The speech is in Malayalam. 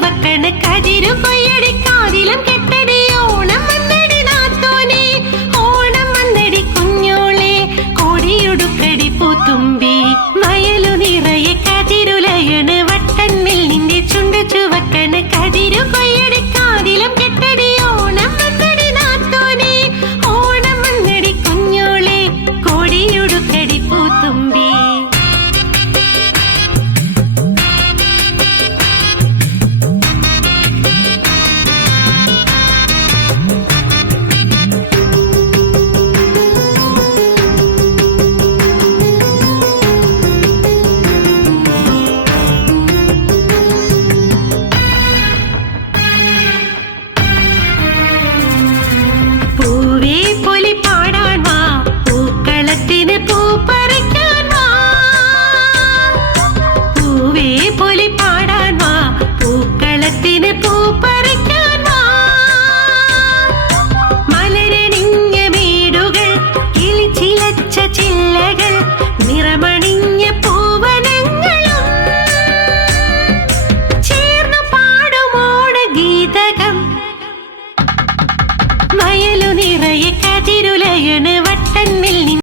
ചുവക്കണ കതിരു കൊയ്യടിക്കാതിലും കെട്ടടി ഓണം വന്നടി നാത്തോനെ ഓണം വന്നടി കുഞ്ഞോളെ കോടിയുടുക്കടി പൂത്തുമ്പി വയലു നിറയെ കതിരുലയണ് വട്ടന്നിൽ നിന്റെ ചുണ്ട് ചുവക്കണ കതിരു കൊയ്യടിക്കാതിലും കെട്ടടി ഓണം വന്നടി നാത്തോനെ ഓണം വന്നടി കുഞ്ഞോളെ കോടിയുടുക്കടി പൂത്തുമ്പി വയലു നിറയെ കതിരുലയണ